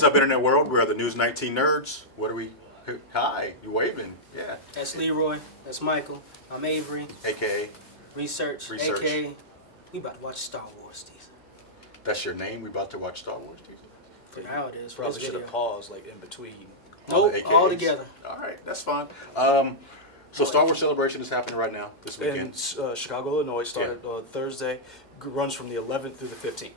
What's up, Internet World? We are the News 19 Nerds. What are we? Hi, you waving? Yeah. That's Leroy. That's Michael. I'm Avery. AKA. Research. AKA. We about to watch Star Wars season. That's your name? We about to watch Star Wars season? For now it is. Probably should have paused like in between. Nope, all together. All right, that's fine. So Star Wars Celebration is happening right now this weekend. In Chicago, Illinois, started Thursday, runs from the 11th through the 15th.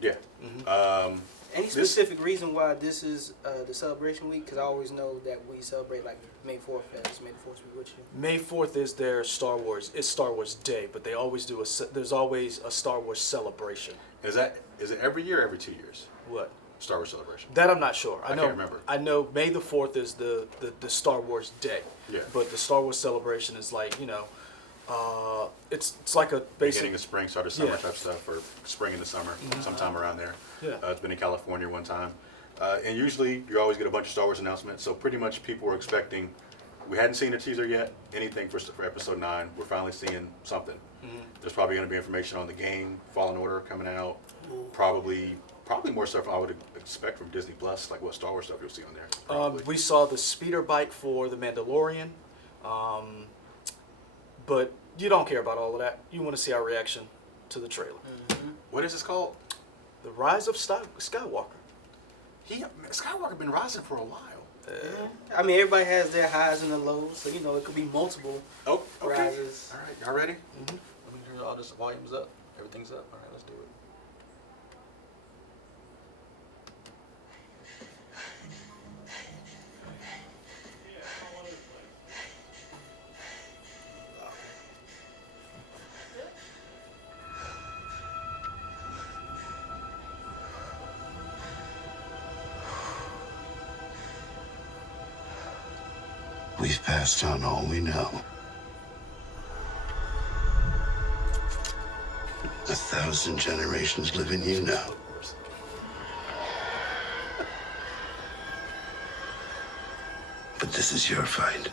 Yeah. Mm-hmm. Any specific reason why this is the celebration week? Because I always know that we celebrate like May 4th as May the 4th be with you. May 4th is their Star Wars Day, but they always do there's always a Star Wars celebration. Is it every year or every 2 years? What? Star Wars Celebration. That I'm not sure. I can't remember. I know May the 4th is the Star Wars Day. Yeah. But the Star Wars celebration is like, it's like a basic beginning of spring, start of summer type stuff, or spring into summer, sometime around there. Yeah. It's been in California one time. And usually you always get a bunch of Star Wars announcements, so pretty much people were expecting, we hadn't seen a teaser yet, anything for episode 9. We're finally seeing something. Mm-hmm. There's probably going to be information on the game, Fallen Order coming out, probably more stuff I would expect from Disney Plus, like what Star Wars stuff you'll see on there. We saw the speeder bike for The Mandalorian, but you don't care about all of that. You want to see our reaction to the trailer. Mm-hmm. What is this called? The Rise of Skywalker. Skywalker been rising for a while. I mean, everybody has their highs and the lows, so it could be multiple rises. All right, y'all ready? Mm-hmm. Let me hear all this. Volume's up. Everything's up. All right, let's do it. We've passed on all we know. 1,000 generations live in you now. But this is your fight.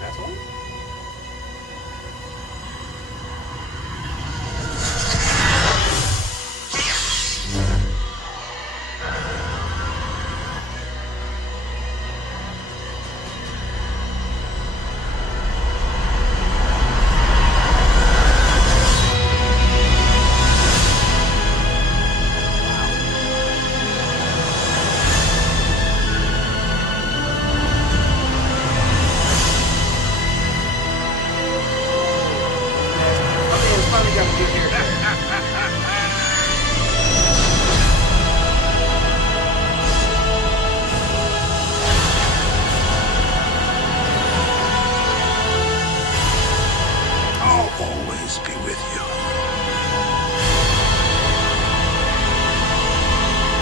That's one? Always be with you.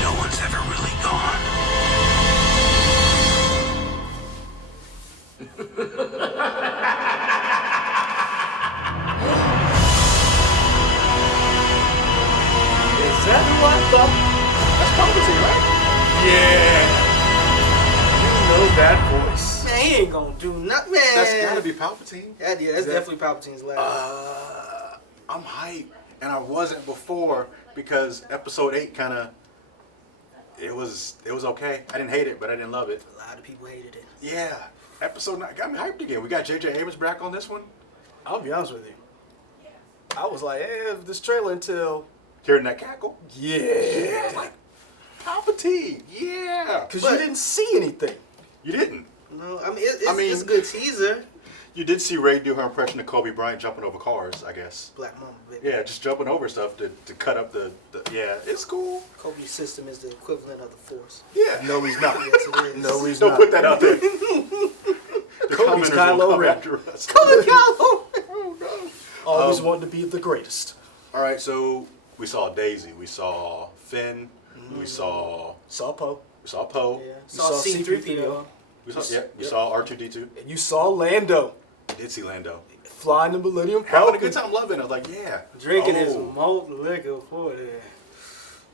No one's ever really gone. Is that who I thought? That's Palpatine, right? Yeah. You know that voice. Man, he ain't gonna do nothing, man. That's gotta be Palpatine. Yeah, that's definitely Palpatine's last. I'm hyped, and I wasn't before because Episode 8 kind of it was okay. I didn't hate it, but I didn't love it. A lot of people hated it. Yeah, Episode 9 got me hyped again. We got J.J. Abrams back on this one. I'll be honest with you. I was like, this trailer until... Hearing that cackle. Yeah. Yeah, I was like, Palpatine. Yeah. Because you didn't see anything. You didn't. No, I mean, it's a good teaser. You did see Rey do her impression of Kobe Bryant jumping over cars, I guess. Black Mamba, baby. Yeah, just jumping over stuff to cut up the yeah, it's cool. Kobe's system is the equivalent of the Force. Yeah. No, he's not. Yes, it is. No, he's Don't not. put that out there. The Kobe's commenters will Kylo come Ren. after us. Kobe Kylo! Oh, God. Always wanted to be the greatest. All right, so we saw Daisy, we saw Finn, we saw Poe. Poe, Yeah. You Saw saw C-3PO. we saw R2D2. And you saw Lando I did see Lando. flying the Millennium Having Falcon. a good time loving it. I was like, yeah. Drinking his malt liquor for it.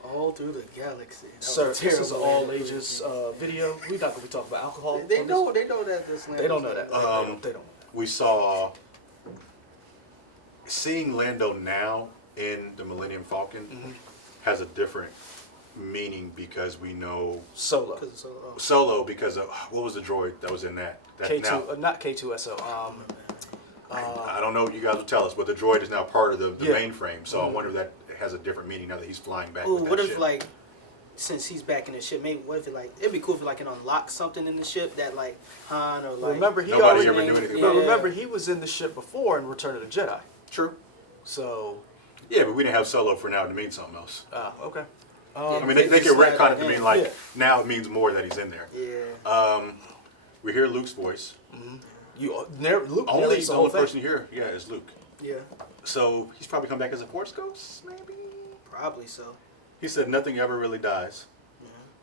Oh, All through the galaxy. That was Sir, a this is an terrible way all to put it. ages video. We're not gonna be talking about alcohol. They on know. this. They know that this. They don't know that. They don't. We saw seeing Lando now in the Millennium Falcon has a different meaning because we know Solo. Because it's so. Solo because of what was the droid that was in that? K2, now, not K2SO. I don't know what you guys will tell us, but the droid is now part of the Yeah. mainframe. So I wonder if that has a different meaning now that he's flying back. Ooh, with that what if ship. like, since he's back in the ship, maybe what if it like it'd be cool if it like it unlocks something in the ship that like Han or like. Remember, he Nobody already. ever knew anything Yeah. about But it? remember, he was in the ship before in Return of the Jedi. True. So, Yeah, but we didn't have Solo for now to mean something else. okay. I mean, they can retcon it to mean like Yeah. now it means more that he's in there. Yeah. We hear Luke's voice. Luke Only narrates the the whole only thing. person you hear, yeah, is Luke. Yeah. So he's probably come back as a Force ghost, maybe. Probably so. He said nothing ever really dies.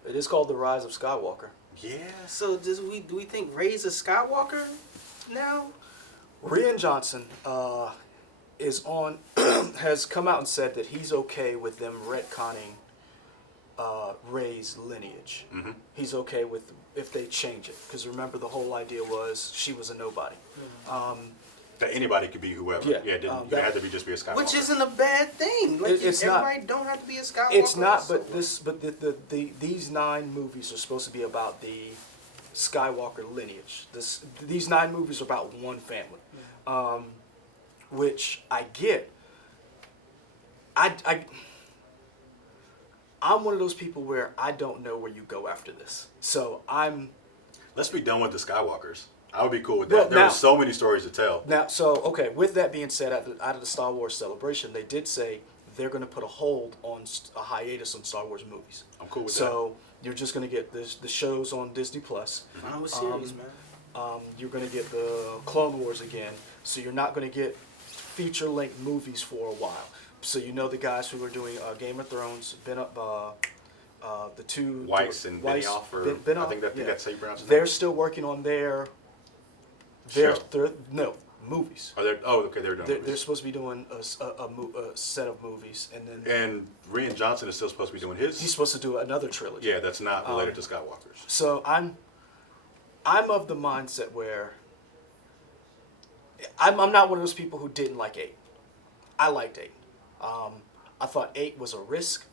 It is called The Rise of Skywalker. Yeah. So do we think Rey's a Skywalker now? Rian Johnson has come out and said that he's okay with them retconning Rey's lineage. Mm-hmm. He's okay with if they change it, because remember the whole idea was she was a nobody. That anybody could be whoever. Yeah, It didn't that- had to be just be a Skywalker. Which isn't a bad thing. Like It's not. everybody don't have to be a Skywalker. It's not, so- but these 9 movies are supposed to be about the Skywalker lineage. These 9 movies are about one family, which I get. I'm one of those people where I don't know where you go after this. So Let's be done with the Skywalkers. I would be cool with that. Well, There now- were so many stories to tell. now. So okay. With that being said, out of the Star Wars celebration, they did say they're going to put a hold on a hiatus on Star Wars movies. I'm cool with So you're just going to get the shows on Disney Plus. Fine with series, man. You're going to get the Clone Wars again. So you're not going to get feature-length movies for a while. So you know the guys who are doing Game of Thrones, the two Weiss and Benioff, or Benioff, I think yeah. that's how you pronounce it. They're still working on their Show. movies. Are they? Oh, okay, they're doing They're movies. supposed to be doing a set of movies, and then And Rian Johnson is still supposed to be doing his. he's supposed to do another trilogy. Yeah, that's not related to Skywalkers. So I'm of the mindset where I'm not one of those people who didn't like 8. I liked 8. I thought 8 was a risk.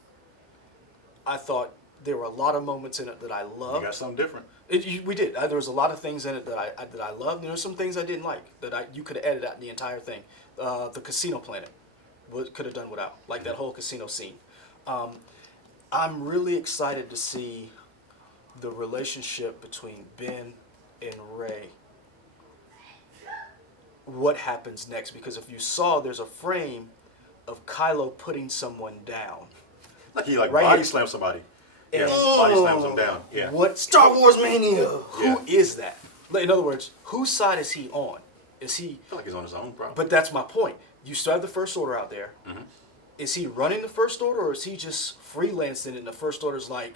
I thought there were a lot of moments in it that I You loved. got something different. We did. There was a lot of things in it that I loved. And there were some things I didn't like that you could have edited out the entire thing. The casino planet could have done without, like that whole casino scene. I'm really excited to see the relationship between Ben and Rey. What happens next? Because if you saw, there's a frame of Kylo putting someone down. Like he like Right body here. slams somebody. And- Yeah, body slams him down. Yeah. What Star Wars mania. Yeah. Who is that? Like, in other words, whose side is he on? Is he? I feel like he's on his own, bro. But that's my point. You still have the First Order out there. Mm-hmm. Is he running the First Order, or is he just freelancing? And the First Order's like,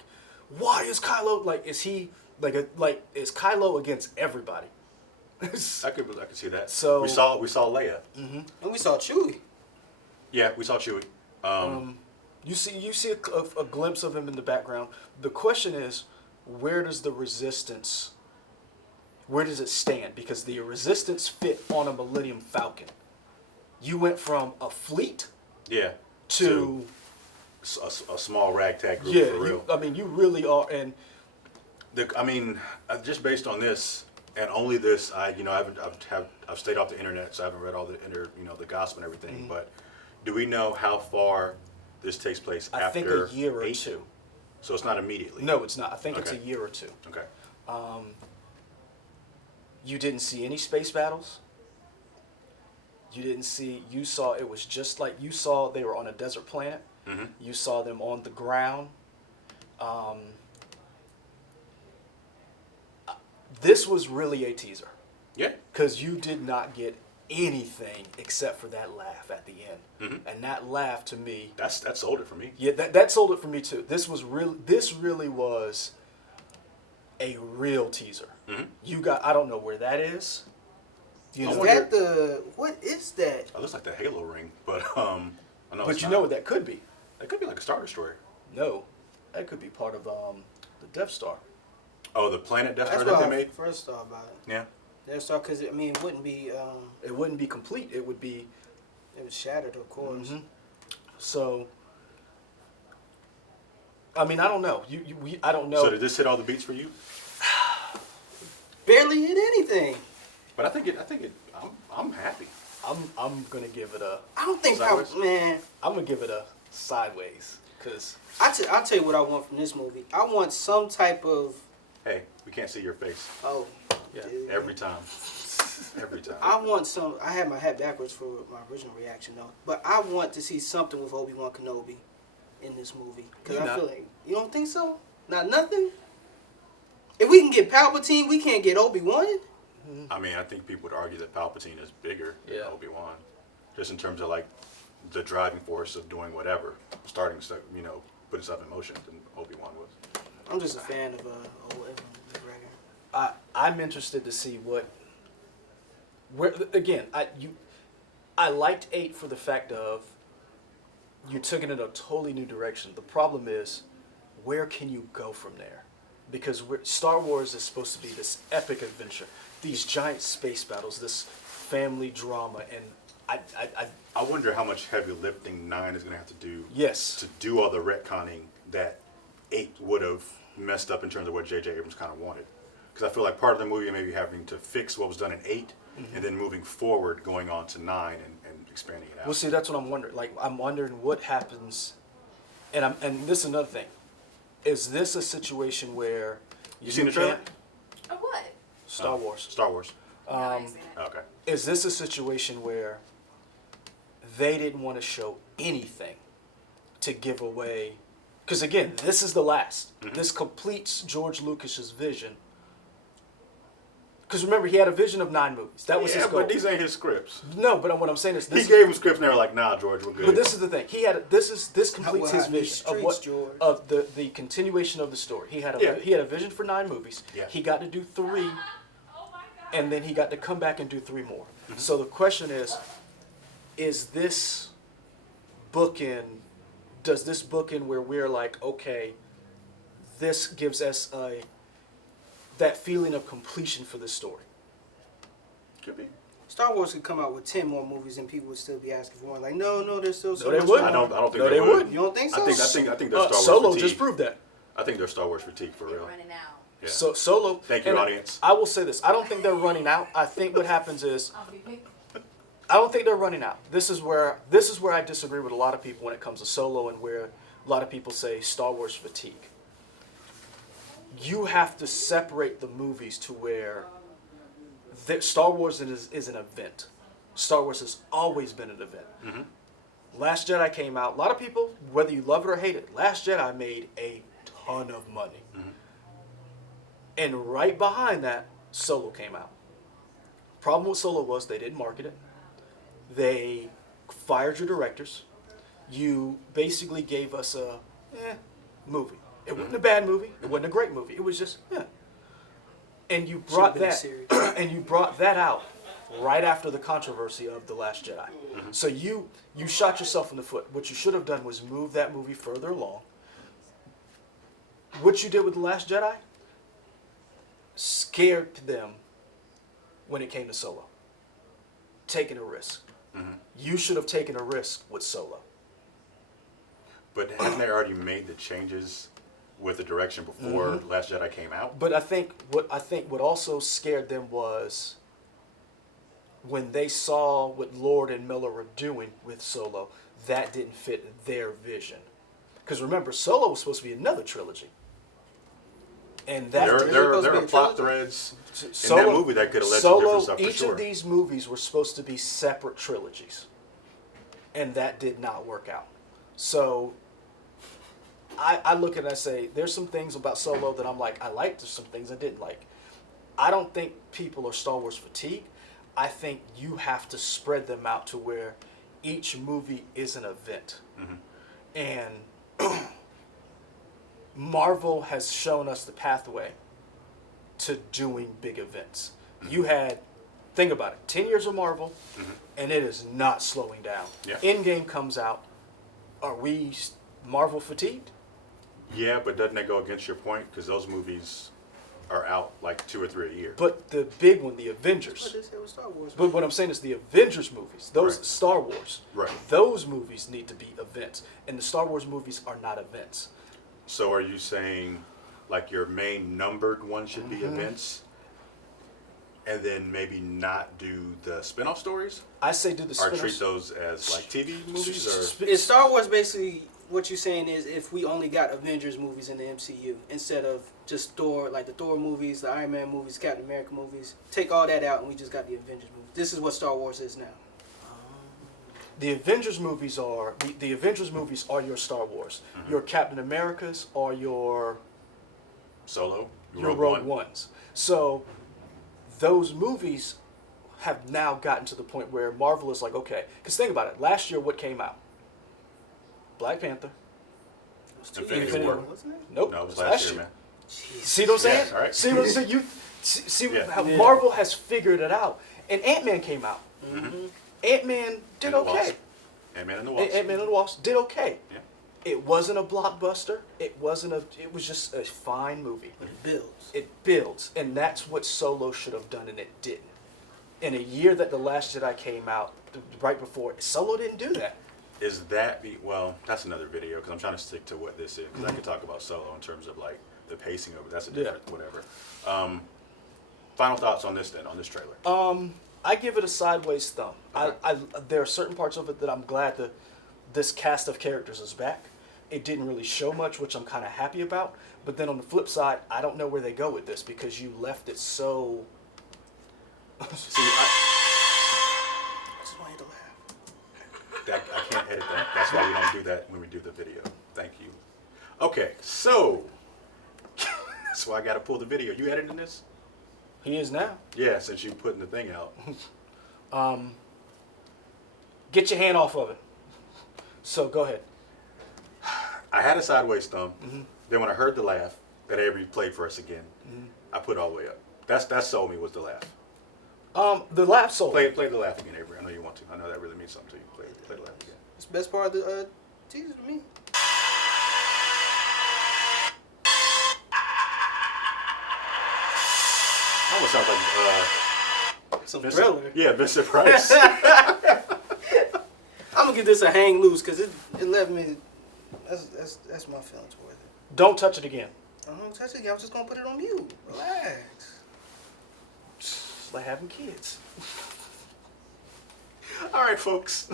why is Kylo like? Is he is Kylo against everybody? I could see that. So- we saw Leia. And we saw Chewie. Yeah, we saw Chewie. You see a glimpse of him in the background. The question is, where does the Resistance? Where does it stand? Because the Resistance fit on a Millennium Falcon. You went from a fleet Yeah. to a small ragtag group yeah. for real. You really are. And Just based on this and only this, I've stayed off the internet, so I haven't read all the gossip and everything. Mm-hmm. But do we know how far this takes place I think after a year or 8? 2. So it's not immediately. No, it's not. I think it's a Okay. year or 2. Okay. You didn't see any space battles. You saw it was just like you saw they were on a desert planet. Mm-hmm. You saw them on the ground. This was really a teaser Yeah. because you did not get anything except for that laugh at the end. Mm-hmm. And that laugh to me, That sold it for me. yeah, that sold it for me too. This really was a real teaser. Mm-hmm. I don't know where that is. You I know, wonder- What is that? It looks like the Halo ring, but I know. but it's you not. know what that could be. It could be like a Star Destroyer. No, that could be part of the Death Star. Oh, the planet Death Star That's that what they I made? first thought about it. Yeah. Death Star, because I mean, it wouldn't be. It wouldn't be complete. It would be. It was shattered, of course. So. I mean, I don't know. I don't know. So did this hit all the beats for you? Barely hit anything. But I think it. I'm happy. I'm gonna give it a. I don't think Sideways? I'm gonna give it a sideways, cause I'll tell you what I want from this movie. I want some type of. Hey, we can't see your face Oh. Yeah. dude. every time. Every time. I want some. I had my hat backwards for my original reaction though, but I want to see something with Obi-Wan Kenobi in this movie because You I not. feel like you don't think so. Not nothing. If we can get Palpatine, we can't get Obi-Wan. I mean, I think people would argue that Palpatine is bigger than Yeah. Obi-Wan, just in terms of like the driving force of doing whatever, starting stuff, putting stuff in motion than Obi-Wan was. I'm just a fan of Ewan McGregor. I'm interested to see where again I liked 8 for the fact of you took it in a totally new direction. The problem is, where can you go from there? Because Star Wars is supposed to be this epic adventure, these giant space battles, this family drama, and I wonder how much heavy lifting 9 is going to have to do yes, to do all the retconning that 8 would have messed up in terms of what J.J. Abrams kind of wanted. Because I feel like part of the movie may be having to fix what was done in 8, and then moving forward, going on to 9 and expanding it out. well, see, that's what I'm wondering. Like, I'm wondering what happens, and this is another thing. Is this a situation where You seen the trailer? can't- Oh, what? Star Wars? Star Wars. No, I ain't seen it. Okay. Is this a situation where they didn't want to show anything to give away? Because again, this is the last. This completes George Lucas's vision. Because remember, he had a vision of 9 movies. That was his goal. but these ain't his scripts. No, but what I'm saying is He this. gave him scripts and they were like, nah, George, we're good. But this is the thing. He had this completes his Out in these vision of streets, what George. of the continuation of the story. He had a vision for 9 movies. Yeah. He got to do 3, and then he got to come back and do 3 more. So the question is this bookend? Does this bookend where we're like, okay, this gives us that feeling of completion for this story? Could be. Star Wars could come out with 10 more movies and people would still be asking for more. Like, no, there's still so No, they much wouldn't. I don't think No, they they would. wouldn't. You don't think so? I think there's Star Wars Solo fatigue. just proved that. I think there's Star Wars fatigue for They're real. running out. Yeah. So Solo. Thank you, and audience. I will say this: I don't think they're running out. I think what happens is I don't think they're running out. This is where I disagree with a lot of people when it comes to Solo, and where a lot of people say Star Wars fatigue. You have to separate the movies to where Star Wars is an event. Star Wars has always been an event. Last Jedi came out. A lot of people, whether you love it or hate it, Last Jedi made a ton of money. And right behind that, Solo came out. Problem with Solo was they didn't market it. They fired your directors. You basically gave us a movie. It wasn't a bad movie. It wasn't a great movie. It was just And you brought been a that series. and you brought that out right after the controversy of The Last Jedi. So you shot yourself in the foot. What you should have done was move that movie further along. What you did with The Last Jedi scared them when it came to Solo. Taking a risk. You should have taken a risk with Solo. But hadn't they already made the changes with the direction before Last Jedi came out? But I think what also scared them was when they saw what Lord and Miller were doing with Solo, that didn't fit their vision. Because remember, Solo was supposed to be another trilogy. And that There supposed to are be a plot trilogy? threads in that movie that could have led to different stuff for each sure. of these movies were supposed to be separate trilogies. And that did not work out. So I look at it and I say, there's some things about Solo that I'm like, I liked, there's some things I didn't like. I don't think people are Star Wars fatigued. I think you have to spread them out to where each movie is an event. And Marvel has shown us the pathway to doing big events. You had, think about it, 10 years of Marvel, and it is not slowing down. Yeah. Endgame comes out. Are we Marvel fatigued? Yeah, but doesn't that go against your point? Because those movies are out like 2 or 3 a year. But the big one, the What Avengers. they said was Star Wars. But what I'm saying is the Avengers movies, those Right. Star Wars, Right. those movies need to be events. And the Star Wars movies are not events. So are you saying like your main numbered one should be Mm-hmm. events? And then maybe not do the spin-off stories? I say do the Or spin-offs. treat those as like TV movies? Or Is Star Wars basically what you're saying is if we only got Avengers movies in the MCU instead of just Thor, like the Thor movies, the Iron Man movies, Captain America movies, take all that out and we just got the Avengers movies. This is what Star Wars is now. The Avengers movies are the Avengers movies are your Star Wars. Mm-hmm. Your Captain Americas are your Solo? Rogue Ones. So those movies have now gotten to the point where Marvel is like, okay, because think about it. Last year, what came out? Black Panther. It was Infinity War, War. wasn't it? Nope, No, it was it's last year, man. Jeez. See what I'm saying? Yeah, all right. See what I'm saying? You see Yeah. how Yeah. Marvel has figured it out. And Ant-Man came out. Mm-hmm. Ant-Man did And the okay. Wasp. Ant-Man and the Wasp. Ant-Man and the Wasp did okay. Yeah. It wasn't a blockbuster. It was just a fine movie. It builds. It builds, and that's what Solo should have done, and it didn't. In a year that The Last Jedi came out, right before, Solo didn't do that. Is that well? That's another video because I'm trying to stick to what this is because I could talk about Solo in terms of like the pacing of it. That's a different whatever. Final thoughts on this then on this trailer. I give it a sideways thumb. Okay. There are certain parts of it that I'm glad that this cast of characters is back. It didn't really show much, which I'm kind of happy about. But then on the flip side, I don't know where they go with this because you left it so. See, I just want you to laugh. I can't edit that. That's why we don't do that when we do the video. Thank you. Okay, so that's why I got to pull the video. You editing this? He is now. Yeah, since you putting the thing out. Get your hand off of it. So go ahead. I had a sideways thumb. Then when I heard the laugh that Avery played for us again, I put it all the way up. That sold me was the laugh. The laugh sold. Play the laugh again, Avery. I know you want to. I know that really means something to you. Play the laugh again. It's the best part of the teaser to me. Almost sounds like Some Vincent, thriller. yeah, Vincent Price. I'm gonna give this a hang loose because it left me. That's my feelings towards it. Don't touch it again. I don't touch it again. I'm just gonna put it on mute. Relax. It's like having kids. All right, folks.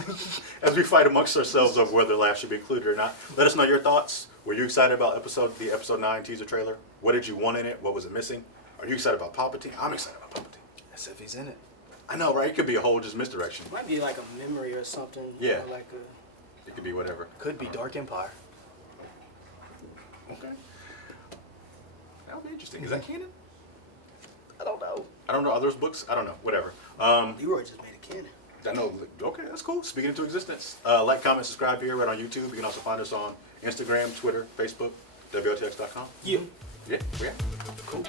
As we fight amongst ourselves of whether laugh should be included or not, let us know your thoughts. Were you excited about the episode 9 teaser trailer? What did you want in it? What was it missing? Are you excited about Palpatine? I'm excited about Palpatine. As if he's in it. I know, right? It could be a whole just misdirection. It might be like a memory or something. Yeah. Or like a. It could be whatever. Could be Dark Empire. Okay. That would be interesting. Is that canon? I don't know. I don't know. Are those books? I don't know. Whatever. Leroy just made a canon. I know. Okay, that's cool. Speaking into existence. Like, comment, subscribe here right on YouTube. You can also find us on Instagram, Twitter, Facebook, WLTX.com. Yeah. Yeah. Cool.